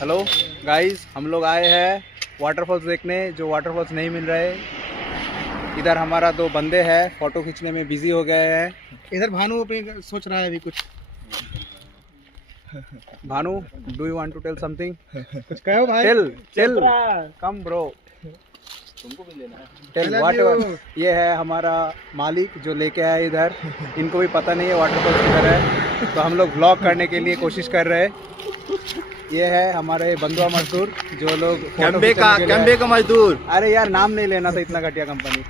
Hello guys, हम लोग आए हैं वाटरफॉल्स देखने, जो वाटरफॉल्स नहीं मिल रहे। इधर हमारा दो बंदे हैं, फोटो खींचने में बिजी हो गए हैं। इधर भानु पे सोच रहा है अभी कुछ। Bhanu, do you want to tell something? कुछ कहो भाई। टेल कम ब्रो, तुमको भी लेना है। Tell whatever. ये है हमारा मालिक जो लेके आया इधर। इनको भी पता नहीं है वाटरफॉल्स किधर है, तो हम लोग ब्लॉग करने के लिए कोशिश कर रहे हैं। ये है हमारे बंधुआ मजदूर जो लोग कैम्बे का मजदूर। अरे यार, नाम नहीं लेना था, इतना घटिया कंपनी।